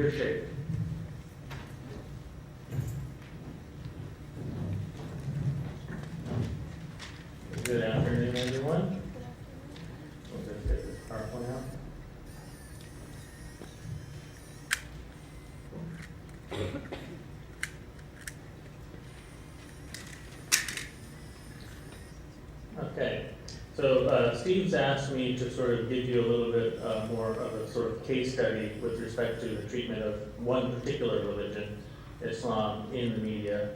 your shape. Good afternoon, everyone. We'll just get this PowerPoint out. Okay, so Steve's asked me to sort of give you a little bit more of a sort of case study with respect to the treatment of one particular religion, Islam, in the media.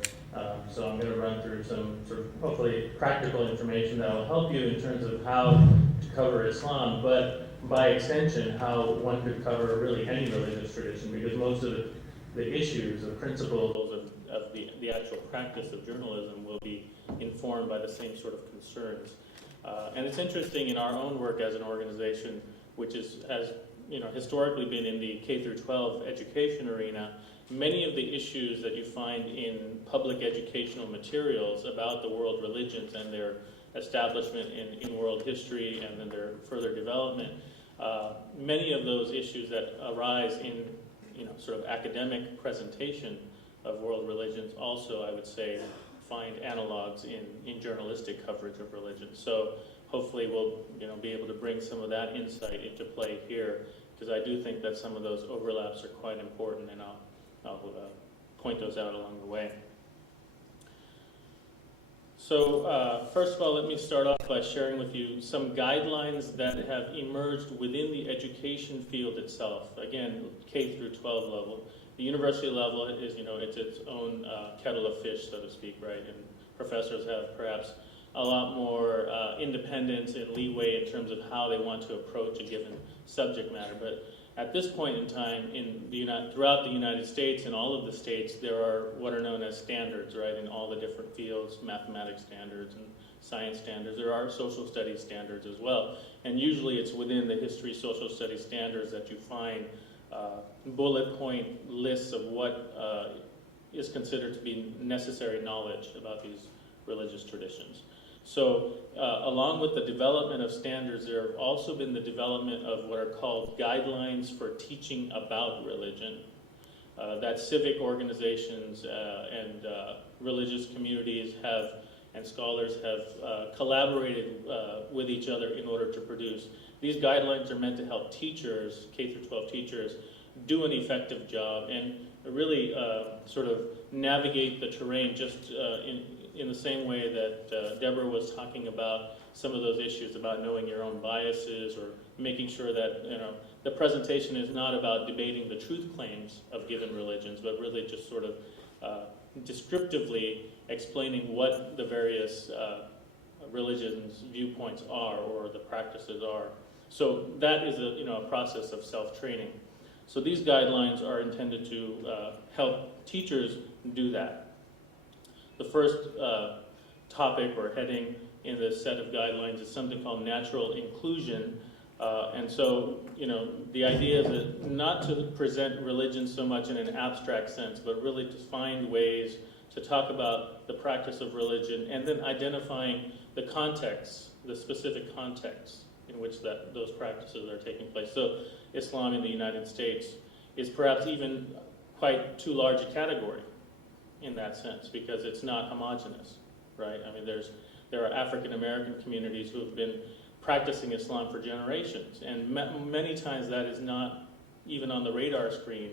So I'm going to run through some sort of hopefully practical information that will help you in terms of how to cover Islam, but by extension, how one could cover really any religious tradition, because most of the issues, the principles of the actual practice of journalism will be informed by the same sort of concerns. And it's interesting in our own work as an organization, which has historically been in the K through 12 education arena. Many of the issues that you find in public educational materials about the world religions and their establishment in world history and then their further development, many of those issues that arise in sort of academic presentation of world religions also, I would say, find analogs in journalistic coverage of religion. So hopefully we'll be able to bring some of that insight into play here, because I do think that some of those overlaps are quite important, and I'll point those out along the way. So first of all, let me start off by sharing with you some guidelines that have emerged within the education field itself. Again, K through 12 level. The university level is, it's its own kettle of fish, so to speak, right? And professors have perhaps a lot more independence and leeway in terms of how they want to approach a given subject matter. But at this point in time, throughout the United States and all of the states, there are what are known as standards, right? In all the different fields, mathematics standards and science standards. There are social studies standards as well. And usually it's within the history social studies standards that you find bullet point lists of what is considered to be necessary knowledge about these religious traditions. So along with the development of standards, there have also been the development of what are called guidelines for teaching about religion. That civic organizations and religious communities and scholars have collaborated with each other in order to produce. These guidelines are meant to help teachers, K through 12 teachers, do an effective job and really sort of navigate the terrain just in the same way that Deborah was talking about some of those issues about knowing your own biases or making sure that the presentation is not about debating the truth claims of given religions, but really just sort of descriptively explaining what the various religions' viewpoints are or the practices are. So that is a process of self-training. So these guidelines are intended to help teachers do that. The first topic or heading in this set of guidelines is something called natural inclusion. And so, the idea is that not to present religion so much in an abstract sense, but really to find ways to talk about the practice of religion and then identifying the context, the specific context in which those practices are taking place. So Islam in the United States is perhaps even quite too large a category in that sense, because it's not homogenous, right? I mean, there are African American communities who have been practicing Islam for generations, and many times that is not even on the radar screen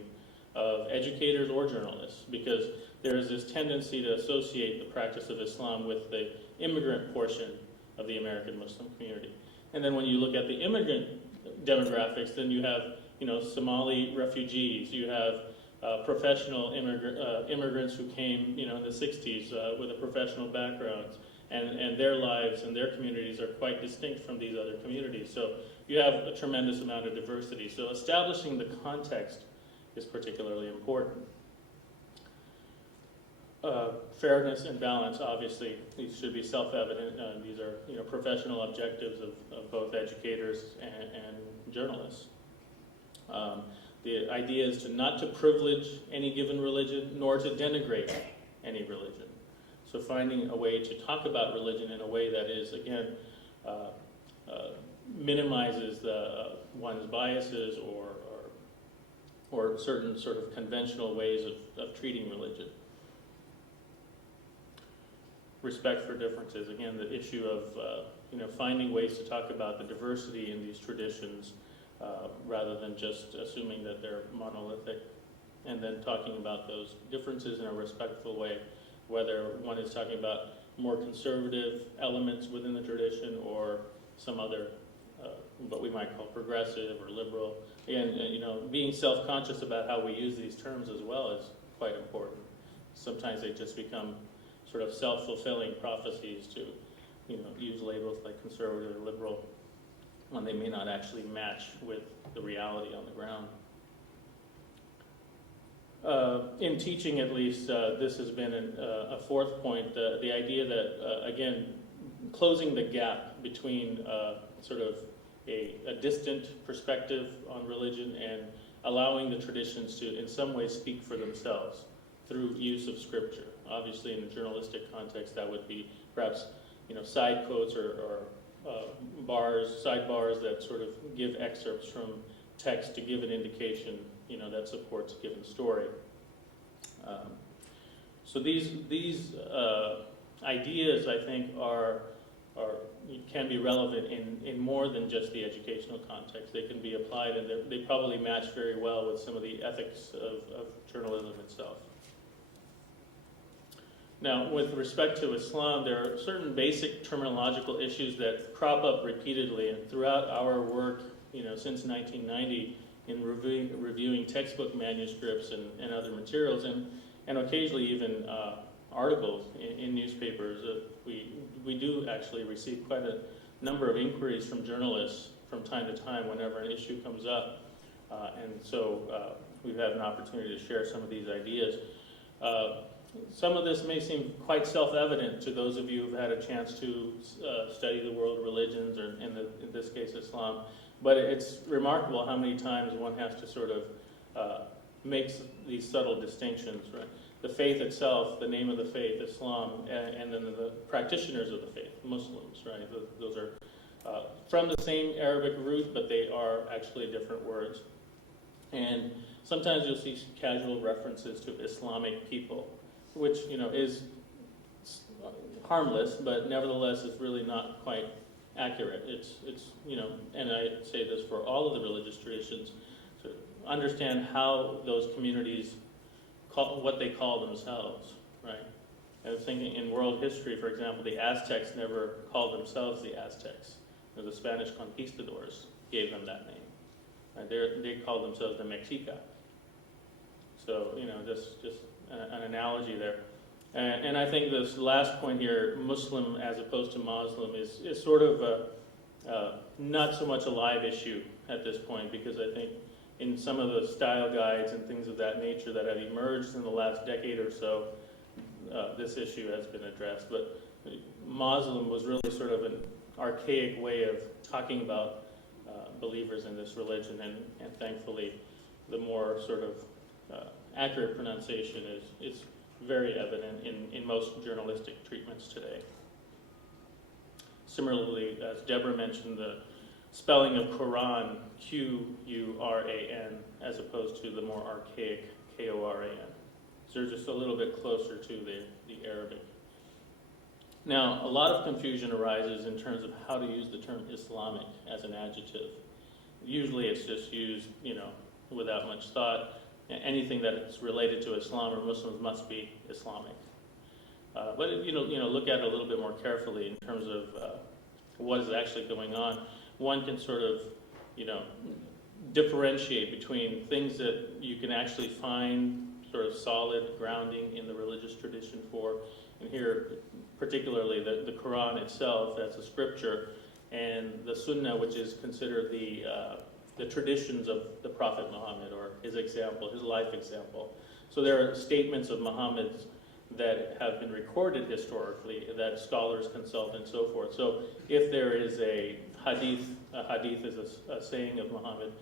of educators or journalists, because there is this tendency to associate the practice of Islam with the immigrant portion of the American Muslim community. And then when you look at the immigrant demographics, then you have Somali refugees, you have professional immigrants who came in the 60s with a professional background, and their lives and their communities are quite distinct from these other communities. So you have a tremendous amount of diversity. So establishing the context is particularly important. Fairness and balance, obviously, these should be self-evident. These are professional objectives of both educators and journalists. The idea is not to privilege any given religion, nor to denigrate any religion. So finding a way to talk about religion in a way that is, again, minimizes one's biases or or certain sort of conventional ways of treating religion. Respect for differences. Again, the issue of finding ways to talk about the diversity in these traditions rather than just assuming that they're monolithic, and then talking about those differences in a respectful way, whether one is talking about more conservative elements within the tradition or some other what we might call progressive or liberal. Again, being self-conscious about how we use these terms as well is quite important. Sometimes they just become sort of self-fulfilling prophecies to use labels like conservative or liberal when they may not actually match with the reality on the ground. In teaching, at least, this has been a fourth point, the idea that, again, closing the gap between sort of a distant perspective on religion and allowing the traditions to, in some way, speak for themselves through use of scripture. Obviously, in a journalistic context, that would be perhaps side quotes or sidebars that sort of give excerpts from text to give an indication that supports a given story. So these ideas, I think, can be relevant in more than just the educational context. They can be applied, and they probably match very well with some of the ethics of journalism itself. Now, with respect to Islam, there are certain basic terminological issues that crop up repeatedly, and throughout our work, since 1990, in reviewing textbook manuscripts and other materials, and occasionally even articles in newspapers, we do actually receive quite a number of inquiries from journalists from time to time whenever an issue comes up, and so we've had an opportunity to share some of these ideas. Some of this may seem quite self-evident to those of you who've had a chance to study the world religions, or in this case Islam, but it's remarkable how many times one has to sort of make these subtle distinctions, right? The faith itself, the name of the faith, Islam, and then the practitioners of the faith, Muslims, right? Those are from the same Arabic root, but they are actually different words. And sometimes you'll see casual references to Islamic people, which is harmless, but nevertheless is really not quite accurate. It's and I say this for all of the religious traditions, to understand how those communities what they call themselves, right? I was thinking in world history, for example, the Aztecs never called themselves the Aztecs. The Spanish conquistadors gave them that name. Right? They called themselves the Mexica. So just an analogy there. And I think this last point here, Muslim as opposed to Muslim, is sort of not so much a live issue at this point, because I think in some of the style guides and things of that nature that have emerged in the last decade or so, this issue has been addressed. But Muslim was really sort of an archaic way of talking about believers in this religion, and thankfully the more sort of accurate pronunciation is very evident in most journalistic treatments today. Similarly, as Deborah mentioned, the spelling of Quran, Quran, as opposed to the more archaic Koran. So they're just a little bit closer to the Arabic. Now, a lot of confusion arises in terms of how to use the term Islamic as an adjective. Usually it's just used, without much thought. Anything that is related to Islam or Muslims must be Islamic. But look at it a little bit more carefully in terms of what is actually going on. One can sort of, differentiate between things that you can actually find sort of solid grounding in the religious tradition for, and here particularly the Quran itself as a scripture, and the Sunnah, which is considered the traditions of the Prophet Muhammad, or his example, his life example. So there are statements of Muhammad's that have been recorded historically that scholars consult and so forth. So if there is a hadith is a saying of Muhammad,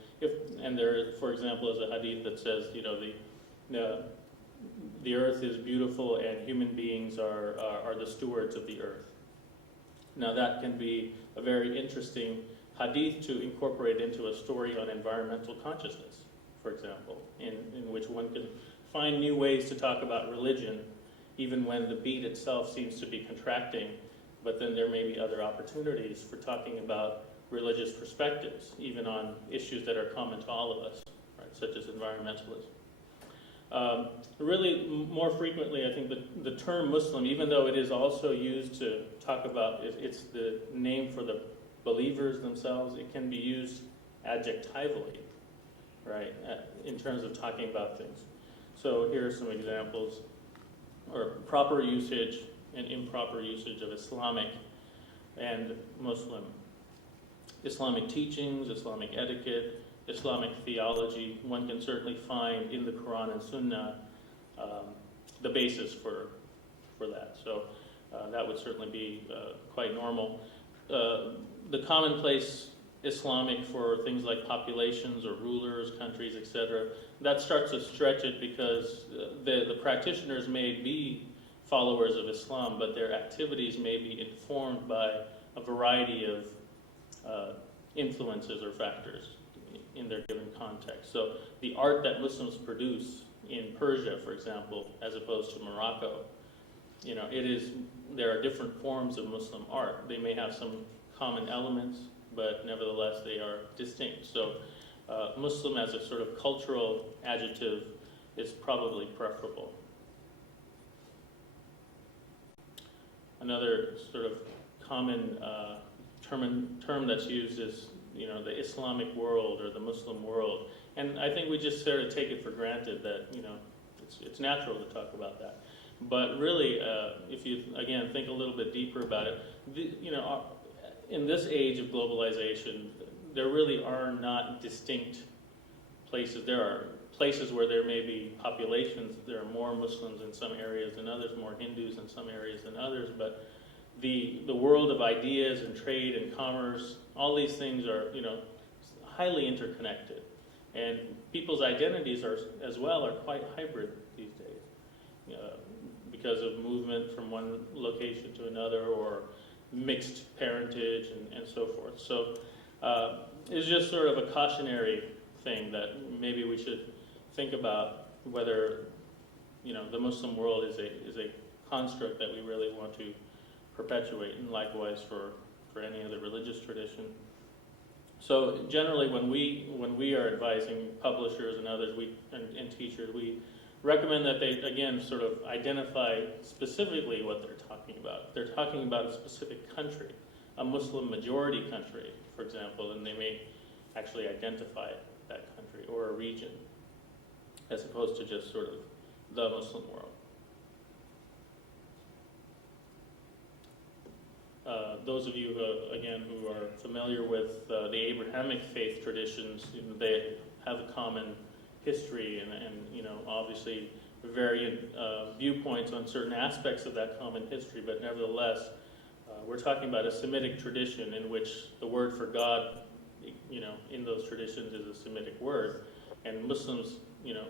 and there, for example, is a hadith that says, the earth is beautiful and human beings are the stewards of the earth. Now that can be a very interesting hadith to incorporate into a story on environmental consciousness. for example, in which one can find new ways to talk about religion, even when the beat itself seems to be contracting, but then there may be other opportunities for talking about religious perspectives, even on issues that are common to all of us, right, such as environmentalism. Really, more frequently, I think the term Muslim, even though it is also used to talk about, it's the name for the believers themselves, it can be used adjectively, right, in terms of talking about things. So here are some examples, or proper usage and improper usage of Islamic and Muslim. Islamic teachings, Islamic etiquette, Islamic theology. One can certainly find in the Quran and Sunnah the basis for that. So that would certainly be quite normal. The commonplace Islamic for things like populations or rulers, countries, etc., that starts to stretch it because the practitioners may be followers of Islam, but their activities may be informed by a variety of influences or factors in their given context. So the art that Muslims produce in Persia, for example, as opposed to Morocco, there are different forms of Muslim art. They may have some common elements, but nevertheless they are distinct. So Muslim as a sort of cultural adjective is probably preferable. Another sort of common term that's used is, the Islamic world or the Muslim world. And I think we just sort of take it for granted that, it's natural to talk about that. But really, if you, again, think a little bit deeper about it, in this age of globalization, there really are not distinct places. There are places where there may be populations, there are more Muslims in some areas than others, more Hindus in some areas than others, but the world of ideas and trade and commerce, all these things are, highly interconnected. And people's identities as well are quite hybrid these days because of movement from one location to another or mixed parentage and so forth. So it's just sort of a cautionary thing that maybe we should think about whether, the Muslim world is a construct that we really want to perpetuate, and likewise for any other religious tradition. So generally, when we are advising publishers and others, and teachers, we recommend that they, again, sort of identify specifically what they're talking about. They're talking about a specific country, a Muslim majority country, for example, and they may actually identify that country or a region, as opposed to just sort of the Muslim world. Those of you, who are familiar with the Abrahamic faith traditions, they have a common history and obviously variant viewpoints on certain aspects of that common history, but nevertheless, we're talking about a Semitic tradition in which the word for God, in those traditions is a Semitic word, and Muslims,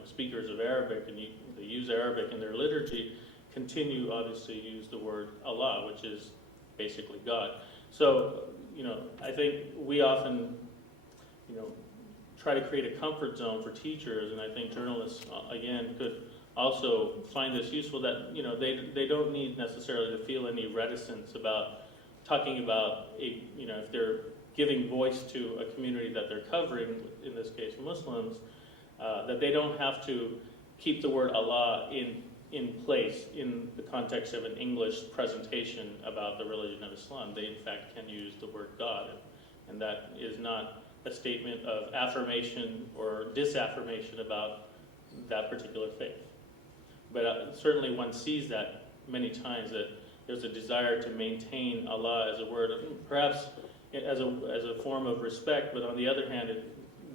speakers of Arabic, and they use Arabic in their liturgy, continue obviously to use the word Allah, which is basically God. So, I think we often, try to create a comfort zone for teachers, and I think journalists, again, could also find this useful that, they don't need necessarily to feel any reticence about talking about, if they're giving voice to a community that they're covering, in this case Muslims, that they don't have to keep the word Allah in place in the context of an English presentation about the religion of Islam. They, in fact, can use the word God, and that is not a statement of affirmation or disaffirmation about that particular faith. But certainly one sees that many times, that there's a desire to maintain Allah as a word, perhaps as a form of respect, but on the other hand, it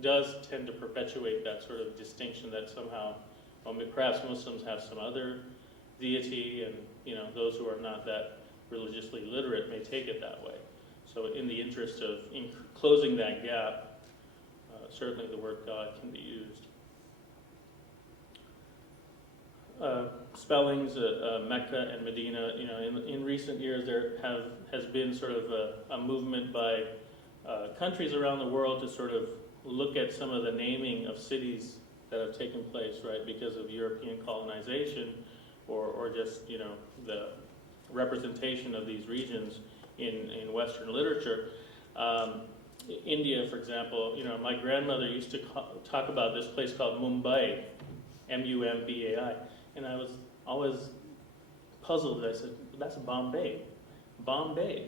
does tend to perpetuate that sort of distinction that somehow, perhaps Muslims have some other deity, and those who are not that religiously literate may take it that way. So in the interest of closing that gap, certainly the word God can be used. Spellings, Mecca and Medina, in recent years there has been sort of a movement by countries around the world to sort of look at some of the naming of cities that have taken place, right, because of European colonization or just, the representation of these regions in Western literature. India, for example, my grandmother used to talk about this place called Mumbai, Mumbai, and I was always puzzled. I said, that's Bombay. Bombay,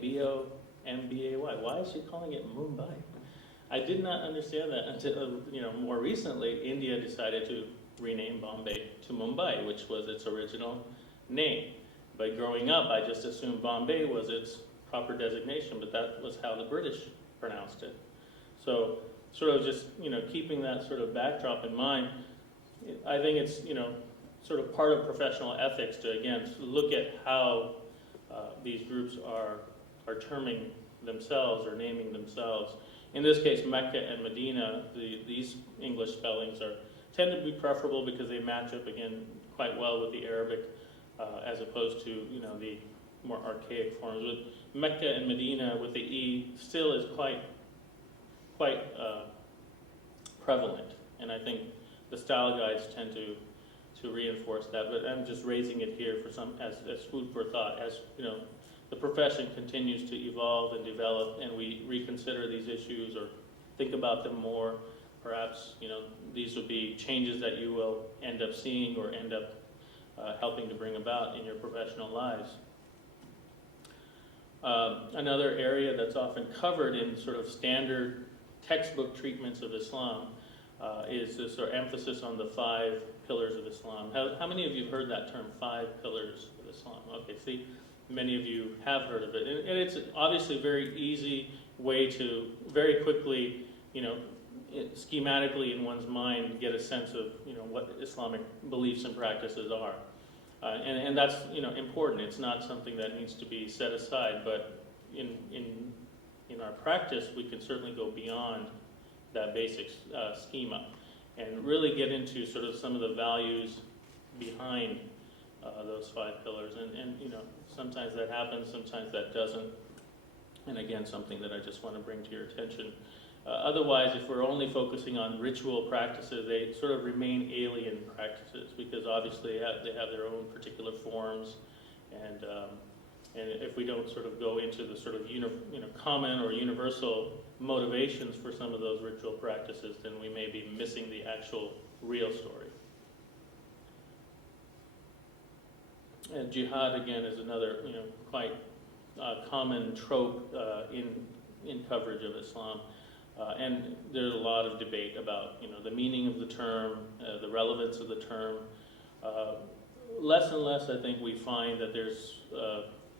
Bombay. Why is she calling it Mumbai? I did not understand that until, more recently, India decided to rename Bombay to Mumbai, which was its original name. But growing up, I just assumed Bombay was its proper designation, but that was how the British pronounced it. So sort of just, keeping that sort of backdrop in mind, I think it's, sort of part of professional ethics to, again, look at how these groups are terming themselves or naming themselves. In this case, Mecca and Medina, these English spellings tend to be preferable because they match up, again, quite well with the Arabic as opposed to, the more archaic forms. With Mecca and Medina with the E still is quite prevalent, and I think the style guides tend to reinforce that. But I'm just raising it here for as food for thought. As the profession continues to evolve and develop, and we reconsider these issues or think about them more. Perhaps these will be changes that you will end up seeing or end up helping to bring about in your professional lives. Another area that's often covered in sort of standard textbook treatments of Islam is this sort of emphasis on the 5 pillars of Islam. How many of you have heard that term, 5 pillars of Islam? Okay, see, many of you have heard of it. And it's obviously a very easy way to very quickly, schematically in one's mind get a sense of, what Islamic beliefs and practices are. And that's, important. It's not something that needs to be set aside, but in our practice, we can certainly go beyond that basic schema and really get into sort of some of the values behind those 5 pillars. And sometimes that happens, sometimes that doesn't. And again, something that I just want to bring to your attention. Otherwise, if we're only focusing on ritual practices, they sort of remain alien practices because obviously they have their own particular forms, and if we don't sort of go into the sort of common or universal motivations for some of those ritual practices, then we may be missing the actual real story. And jihad again is another quite common trope in coverage of Islam. And there's a lot of debate about, the meaning of the term, the relevance of the term. Less and less, I think, we find that there's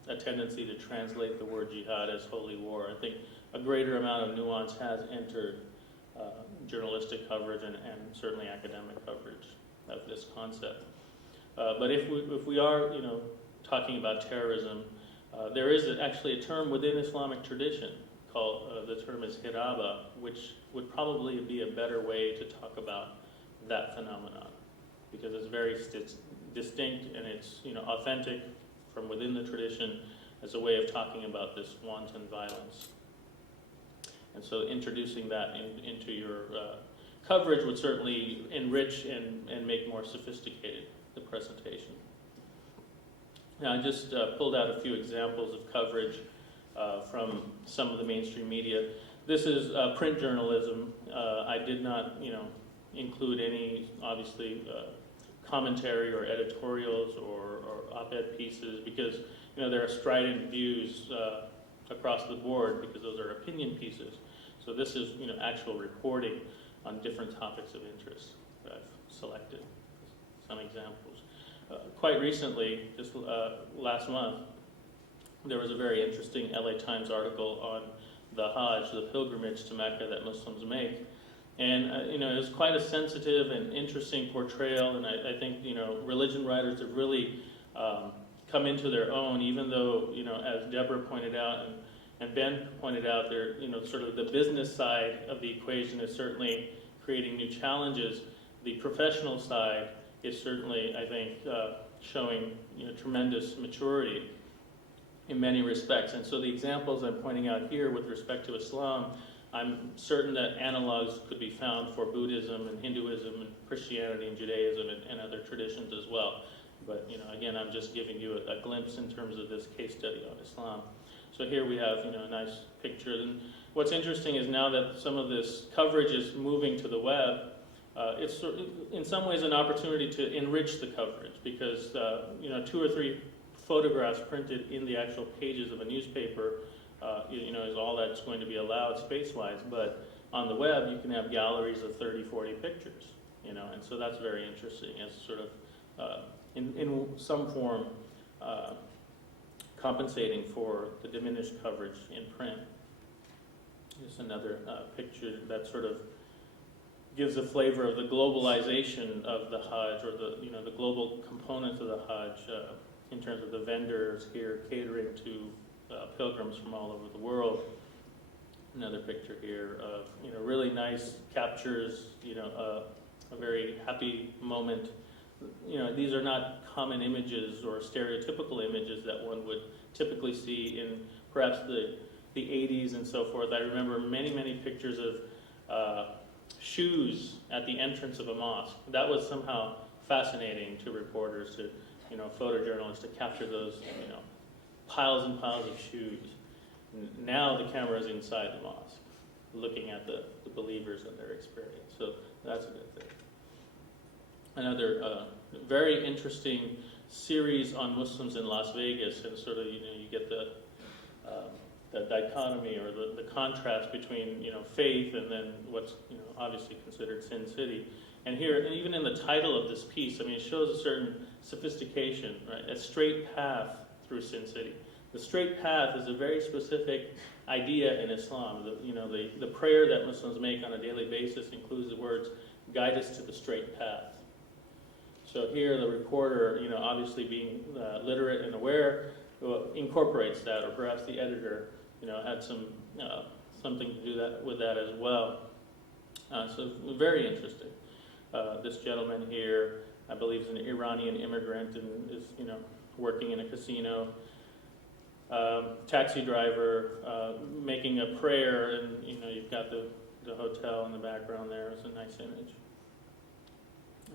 a tendency to translate the word jihad as holy war. I think a greater amount of nuance has entered journalistic coverage and certainly academic coverage of this concept. But if we are, talking about terrorism, there is actually a term within Islamic tradition called, the term is hiraba, which would probably be a better way to talk about that phenomenon because it's very distinct and it's authentic from within the tradition as a way of talking about this wanton violence. And so introducing that into your coverage would certainly enrich and make more sophisticated the presentation. Now I just pulled out a few examples of coverage from some of the mainstream media. This is print journalism. I did not, include any, obviously, commentary or editorials or op-ed pieces because, there are strident views across the board because those are opinion pieces. So this is, actual reporting on different topics of interest that I've selected. Some examples. Quite recently, just last month, there was a very interesting LA Times article on the Hajj, the pilgrimage to Mecca that Muslims make. And, it was quite a sensitive and interesting portrayal, and I think, religion writers have really come into their own, even though, as Deborah pointed out and Ben pointed out, there, sort of the business side of the equation is certainly creating new challenges. The professional side is certainly, I think, showing, tremendous maturity in many respects. And so the examples I'm pointing out here with respect to Islam, I'm certain that analogs could be found for Buddhism and Hinduism and Christianity and Judaism and other traditions as well. But again, I'm just giving you a glimpse in terms of this case study on Islam. So here we have a nice picture. And what's interesting is now that some of this coverage is moving to the web, it's in some ways an opportunity to enrich the coverage because 2 or 3 photographs printed in the actual pages of a newspaper is all that's going to be allowed space-wise. But on the web, you can have galleries of 30, 40 pictures, and so that's very interesting as sort of in some form compensating for the diminished coverage in print. Here's another picture that sort of gives a flavor of the globalization of the Hajj, or the global component of the Hajj in terms of the vendors here catering to pilgrims from all over the world. Another picture here of really nice captures a very happy moment. These are not common images or stereotypical images that one would typically see in perhaps the 80s and so forth. I remember many pictures of shoes at the entrance of a mosque. That was somehow fascinating to reporters, to photojournalists, to capture those piles and piles of shoes. Now the camera is inside the mosque, looking at the believers and their experience. So that's a good thing. Another very interesting series on Muslims in Las Vegas, and sort of you get the dichotomy or the contrast between faith and then what's obviously considered Sin City. And here, and even in the title of this piece, it shows a certain sophistication, right? A straight path through Sin City. The straight path is a very specific idea in Islam. The prayer that Muslims make on a daily basis includes the words, "Guide us to the straight path." So here the reporter, obviously being literate and aware, incorporates that, or perhaps the editor, had something to do with that as well. So very interesting. This gentleman here, I believe, is an Iranian immigrant and is, working in a casino. Taxi driver making a prayer, and you've got the hotel in the background there. It's a nice image.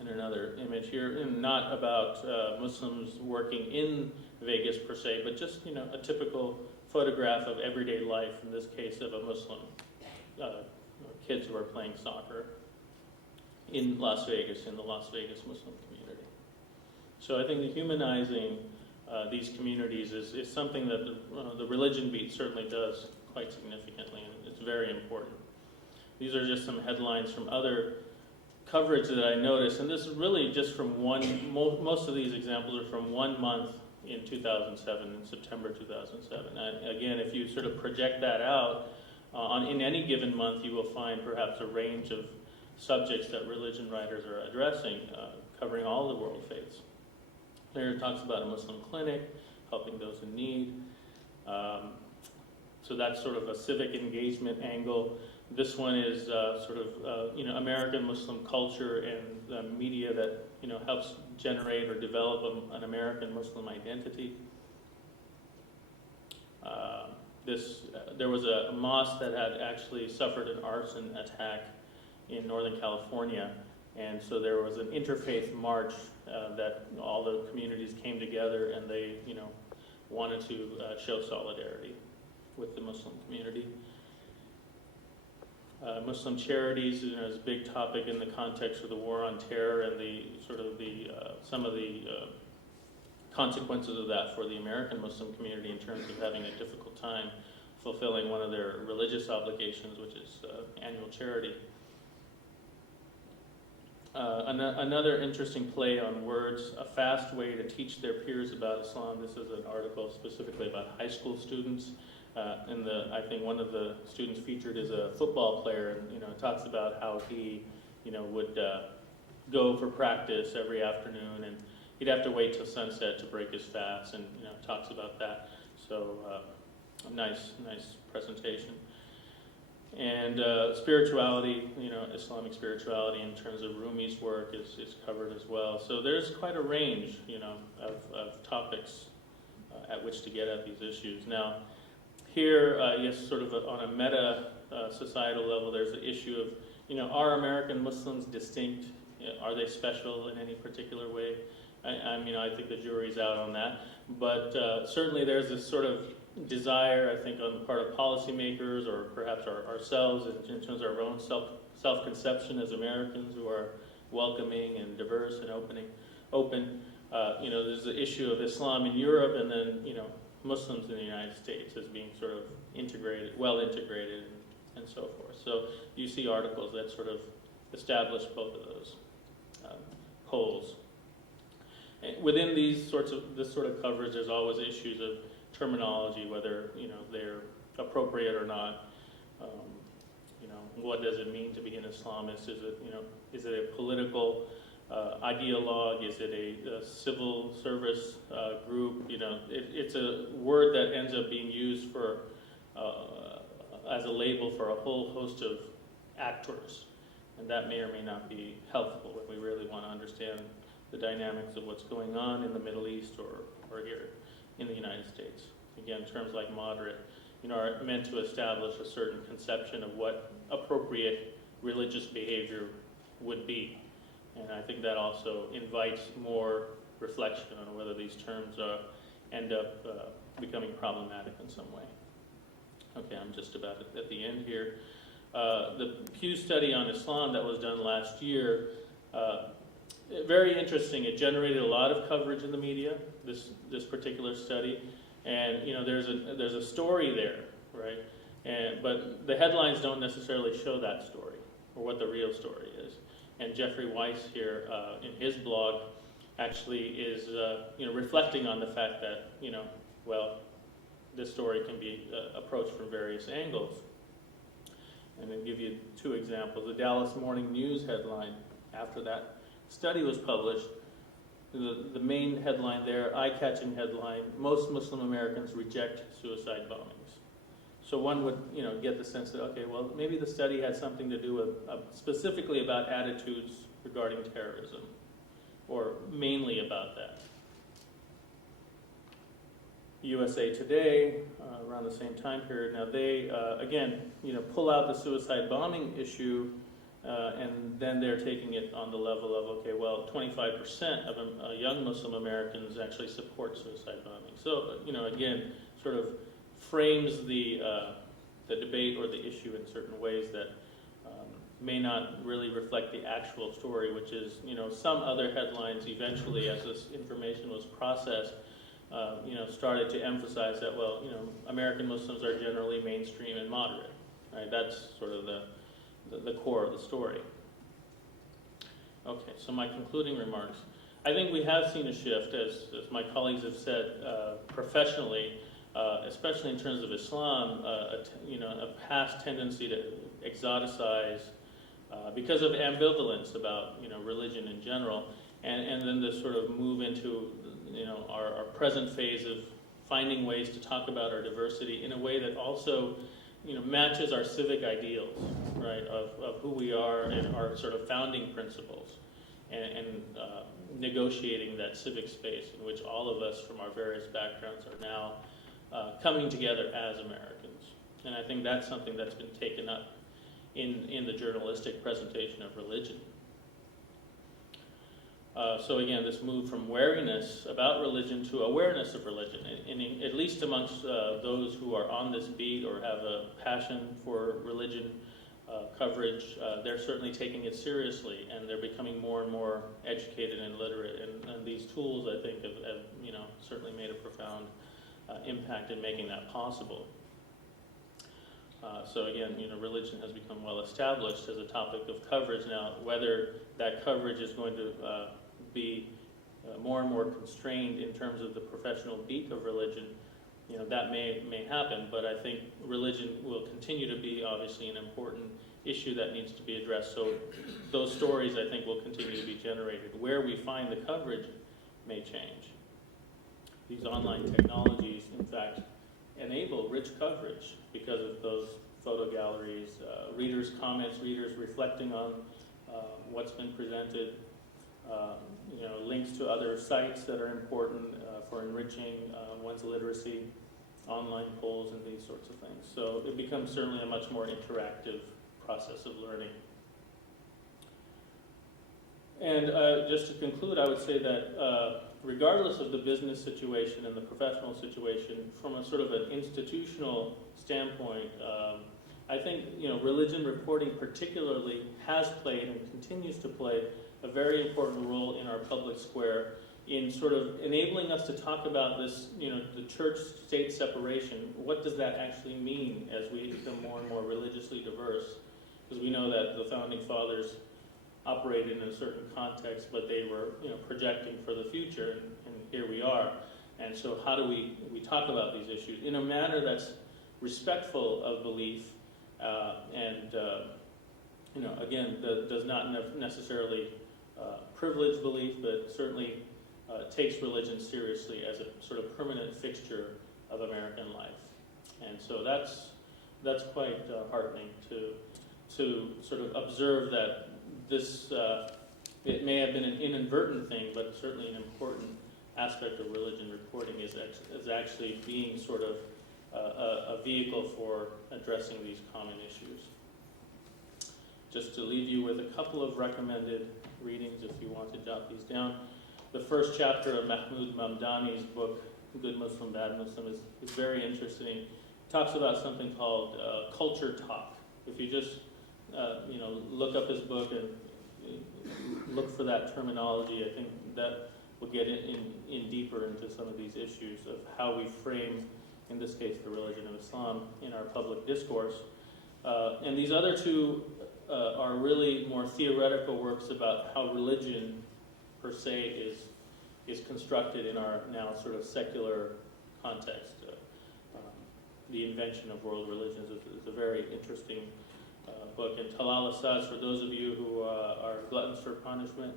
And another image here, and not about Muslims working in Vegas per se, but just a typical photograph of everyday life. In this case, of a Muslim kids who are playing soccer in Las Vegas, in the Las Vegas Muslim community. So I think the humanizing these communities is something that the religion beat certainly does quite significantly, and it's very important. These are just some headlines from other coverage that I noticed, and this is really just from most of these examples are from 1 month in 2007, in September 2007. Again, if you sort of project that out, in any given month you will find perhaps a range of subjects that religion writers are addressing, covering all the world faiths. There it talks about a Muslim clinic, helping those in need. So that's sort of a civic engagement angle. This one is sort of American Muslim culture and the media that helps generate or develop an American Muslim identity. There was a mosque that had actually suffered an arson attack in Northern California, and so there was an interfaith march that all the communities came together, and they wanted to show solidarity with the Muslim community. Muslim charities is a big topic in the context of the war on terror and some of the consequences of that for the American Muslim community in terms of having a difficult time fulfilling one of their religious obligations, which is annual charity. Another interesting play on words, a fast way to teach their peers about Islam. This is an article specifically about high school students. I think one of the students featured is a football player, and talks about how he, would go for practice every afternoon, and he'd have to wait till sunset to break his fast, and talks about that. So a nice presentation. And spirituality, Islamic spirituality in terms of Rumi's work is covered as well. So there's quite a range, of topics at which to get at these issues. Now, here, yes, sort of on a meta societal level, there's the issue of, are American Muslims distinct? Are they special in any particular way? I think the jury's out on that. But certainly there's this sort of desire, I think, on the part of policymakers or perhaps ourselves in terms of our own self-conception as Americans who are welcoming and diverse and open. There's the issue of Islam in Europe and then, Muslims in the United States as being sort of well integrated and so forth. So you see articles that sort of establish both of those poles. And within this sort of coverage, there's always issues of terminology, whether they're appropriate or not. What does it mean to be an Islamist? Is it a political ideologue? Is it a civil service group? It's a word that ends up being used for as a label for a whole host of actors, and that may or may not be helpful when we really want to understand the dynamics of what's going on in the Middle East or here in the United States. Again, terms like moderate, are meant to establish a certain conception of what appropriate religious behavior would be. And I think that also invites more reflection on whether these terms end up becoming problematic in some way. Okay, I'm just about at the end here. The Pew Study on Islam that was done last year, very interesting. It generated a lot of coverage in the media, this particular study. And there's a story there, right? But the headlines don't necessarily show that story or what the real story is. And Jeffrey Weiss here in his blog actually is reflecting on the fact that this story can be approached from various angles. And I'll give you two examples. The Dallas Morning News headline after that study was published. The main headline there, eye-catching headline: most Muslim Americans reject suicide bombings. So one would, get the sense that, okay, well, maybe the study had something to do with specifically about attitudes regarding terrorism, or mainly about that. USA Today, around the same time period, now they, again, pull out the suicide bombing issue, and then they're taking it on the level of, okay, well, 25% of young Muslim Americans actually support suicide bombing. So, again, sort of frames the debate or the issue in certain ways that may not really reflect the actual story, which is, some other headlines eventually, as this information was processed, started to emphasize that, well, American Muslims are generally mainstream and moderate, right? That's sort of the core of the story. Okay, so my concluding remarks. I think we have seen a shift, as my colleagues have said, professionally, especially in terms of Islam, a past tendency to exoticize because of ambivalence about religion in general, and then this sort of move into our present phase of finding ways to talk about our diversity in a way that also matches our civic ideals, right, of who we are and our sort of founding principles, and negotiating that civic space in which all of us from our various backgrounds are now coming together as Americans. And I think that's something that's been taken up in the journalistic presentation of religion. So again, this move from wariness about religion to awareness of religion, and at least amongst those who are on this beat or have a passion for religion coverage, they're certainly taking it seriously, and they're becoming more and more educated and literate. And these tools, I think, have certainly made a profound impact in making that possible. So again, religion has become well established as a topic of coverage. Now, whether that coverage is going to be more and more constrained in terms of the professional beat of religion, that may happen. But I think religion will continue to be obviously an important issue that needs to be addressed. So those stories, I think, will continue to be generated. Where we find the coverage may change. These online technologies, in fact, enable rich coverage because of those photo galleries, readers' comments, readers reflecting on what's been presented, links to other sites that are important for enriching one's literacy. online polls and these sorts of things. So it becomes certainly a much more interactive process of learning. And just to conclude, I would say that regardless of the business situation and the professional situation, from a sort of an institutional standpoint, I think religion reporting particularly has played and continues to play a very important role in our public square in sort of enabling us to talk about this, the church-state separation. What does that actually mean as we become more and more religiously diverse? Because we know that the Founding Fathers operated in a certain context, but they were projecting for the future, and here we are. And so how do we talk about these issues in a manner that's respectful of belief and again, does not necessarily privilege belief, but certainly takes religion seriously as a sort of permanent fixture of American life. And so that's quite heartening to sort of observe that this, it may have been an inadvertent thing, but certainly an important aspect of religion reporting is actually being sort of a vehicle for addressing these common issues. Just to leave you with a couple of recommended readings if you want to jot these down. The first chapter of Mahmoud Mamdani's book, Good Muslim, Bad Muslim, is very interesting. It talks about something called culture talk. If you just look up his book and look for that terminology, I think that will get in deeper into some of these issues of how we frame, in this case, the religion of Islam in our public discourse. And these other two are really more theoretical works about how religion per se is constructed in our now sort of secular context. The Invention of World Religions is a very interesting book. And Talal Asad, for those of you who are gluttons for punishment,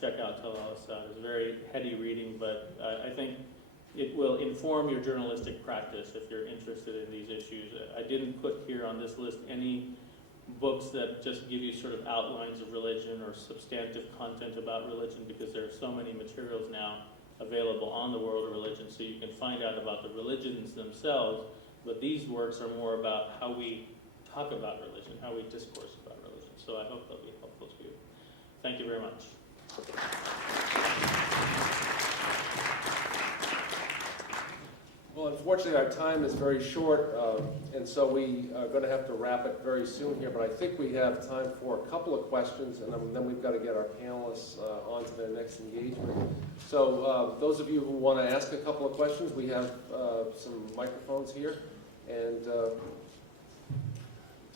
check out Talal Asad. It's very heady reading, but I think it will inform your journalistic practice if you're interested in these issues. I didn't put here on this list any books that just give you sort of outlines of religion or substantive content about religion, because there are so many materials now available on the world of religion, so you can find out about the religions themselves, but these works are more about how we talk about religion, how we discourse about religion. So I hope they'll be helpful to you. Thank you very much. Well, unfortunately, our time is very short, and so we are going to have to wrap it very soon here, but I think we have time for a couple of questions, and then we've got to get our panelists on to their next engagement. So those of you who want to ask a couple of questions, we have some microphones here, and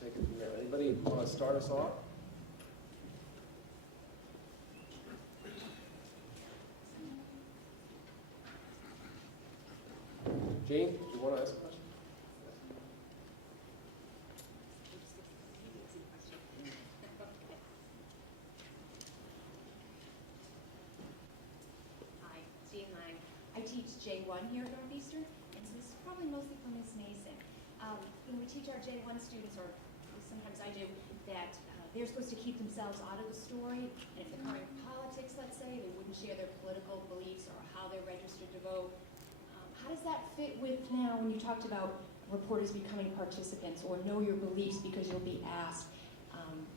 take it from there. Anybody want to start us off? Jane, do you want to ask a question? Hi, Jane Lang. I teach J1 here at Northeastern, and so this is probably mostly for Ms. Mason. When we teach our J1 students, or sometimes I do, that they're supposed to keep themselves out of the story, and if they're covering politics, let's say, they wouldn't share their political beliefs or how they're registered to vote. How does that fit with now when you talked about reporters becoming participants, or know your beliefs because you'll be asked?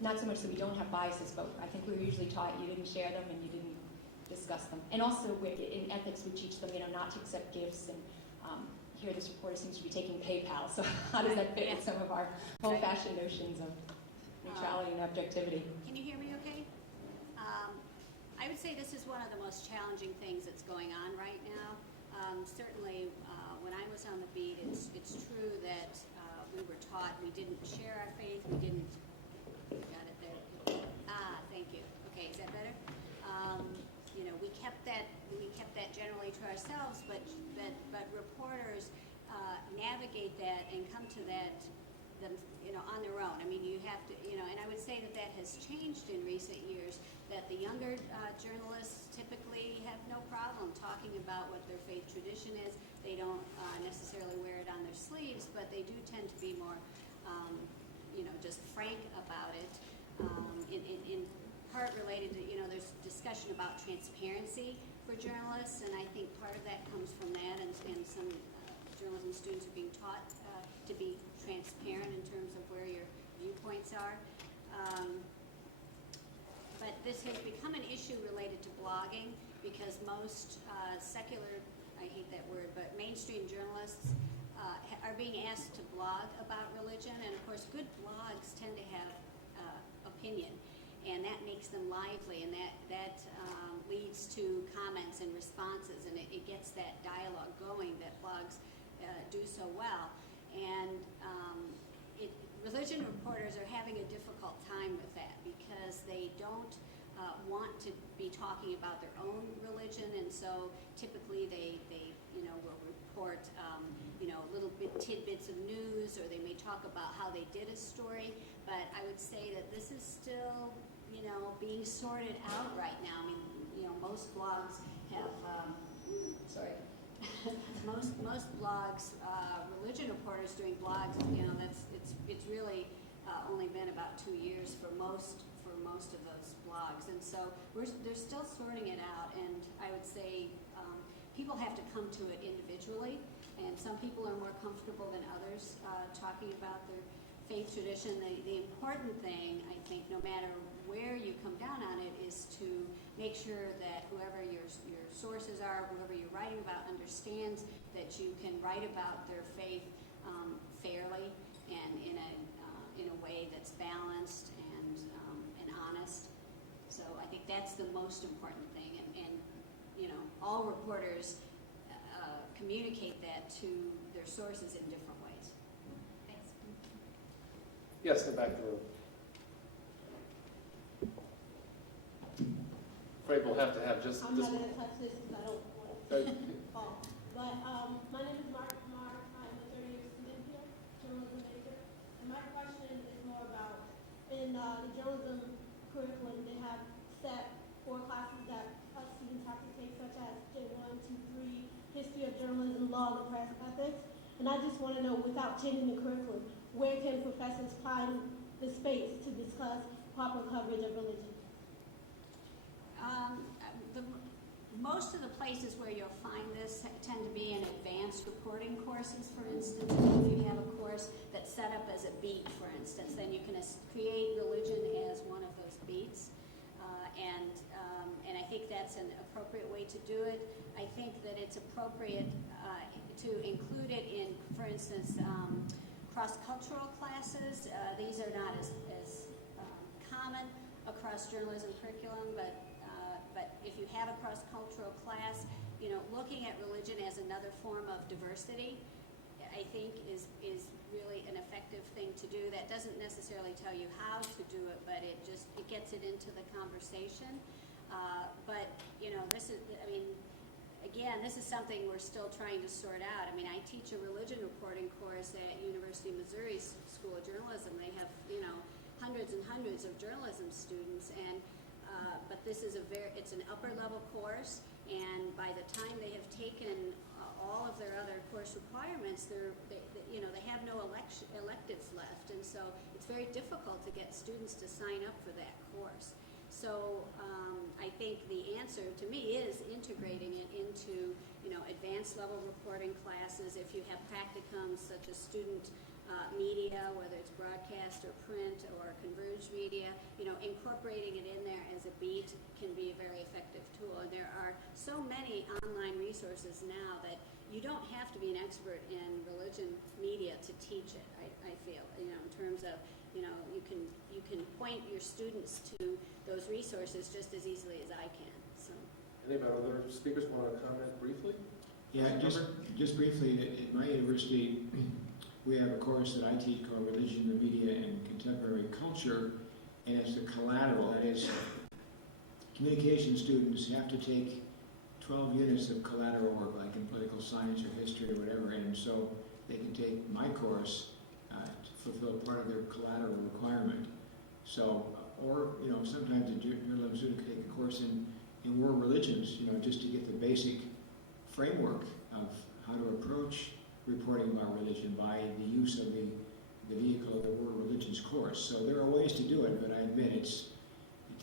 Not so much that we don't have biases, but I think we were usually taught you didn't share them and you didn't discuss them. And also in ethics we teach them, not to accept gifts, and here this reporter seems to be taking PayPal. So how does that fit with some of our old-fashioned notions of neutrality and objectivity? Can you hear me okay? I would say this is one of the most challenging things that's going on right now. Certainly, when I was on the beat, it's true that we were taught we didn't share our faith. We didn't. Got it there. Thank you. Okay, is that better? We kept that generally to ourselves, but reporters navigate that and come to that on their own. I mean, you have to, and I would say that has changed in recent years. That the younger journalists typically have no problem talking about what their faith tradition is. They don't necessarily wear it on their sleeves, but they do tend to be more, just frank about it. In part related to, there's discussion about transparency for journalists, and I think part of that comes from that, and some journalism students are being taught to be transparent in terms of where your viewpoints are. But this has become an issue related to blogging because most secular, I hate that word, but mainstream journalists are being asked to blog about religion, and of course good blogs tend to have opinion, and that makes them lively, and that leads to comments and responses, and it gets that dialogue going that blogs do so well. And religion reporters are having a difficult time with that because they don't want to be talking about their own religion, and so typically they will report little tidbits of news, or they may talk about how they did a story. But I would say that this is still being sorted out right now. I mean, most blogs have most blogs, religion reporters doing blogs, it's really only been about 2 years for most of those blogs, and so they're still sorting it out. And I would say people have to come to it individually, and some people are more comfortable than others talking about their faith tradition. The important thing, I think, no matter where you come down on it, is to make sure that whoever your sources are, whoever you're writing about, understands that you can write about their faith fairly and in a way that's balanced and honest. So I think that's the most important thing, and all reporters communicate that to their sources in different ways. Thanks. Yes, in the back of the room. Afraid we'll have to have just I'm this. not going to touch this because I don't want to fall. But my name is Mark. I'm a third-year student here, journalism major. And my question is more about, in the journalism curriculum, they have set 4 classes that students have to take, such as J1, 2, 3, history of journalism, law, and press ethics. And I just want to know, without changing the curriculum, where can professors find the space to discuss proper coverage of religion? Most of the places where you'll find this tend to be in advanced reporting courses, for instance. If you have a course that's set up as a beat, for instance, then you can create religion as one of those beats. And I think that's an appropriate way to do it. I think that it's appropriate to include it in, for instance, cross-cultural classes. These are not as common across journalism curriculum, but if you have a cross-cultural class, looking at religion as another form of diversity, I think is really an effective thing to do. That doesn't necessarily tell you how to do it, but it gets it into the conversation. But this is something we're still trying to sort out. I mean, I teach a religion reporting course at University of Missouri's School of Journalism. They have hundreds and hundreds of journalism students, and but this is it's an upper level course, and by the time they have taken all of their other course requirements, they have no electives left, and so it's very difficult to get students to sign up for that course. So I think the answer to me is integrating it into advanced level reporting classes. If you have practicums such as student media, whether it's broadcast or print or converged media, incorporating it in there as a beat can be a very effective tool. And there are so many online resources now that you don't have to be an expert in religion media to teach it. I feel, in terms of, you can point your students to those resources just as easily as I can. So. Any of our other speakers want to comment briefly? Yeah, just briefly, at my university, we have a course that I teach called Religion, the Media, and Contemporary Culture, and it's a collateral. That is, communication students have to take 12 units of collateral work, like in political science or history or whatever, and so they can take my course to fulfill part of their collateral requirement. So, or, sometimes a journalism student can take a course in world religions, just to get the basic framework of how to approach reporting about religion by the use of the vehicle of the world religions course. So there are ways to do it, but I admit it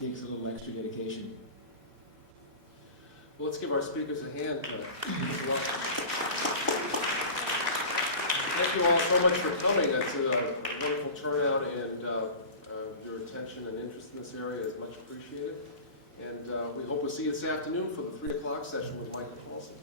takes a little extra dedication. Well, let's give our speakers a hand. thank you all so much for coming. It's a wonderful turnout, and your attention and interest in this area is much appreciated. And we hope we'll see you this afternoon for the 3 o'clock session with Michael Paulson.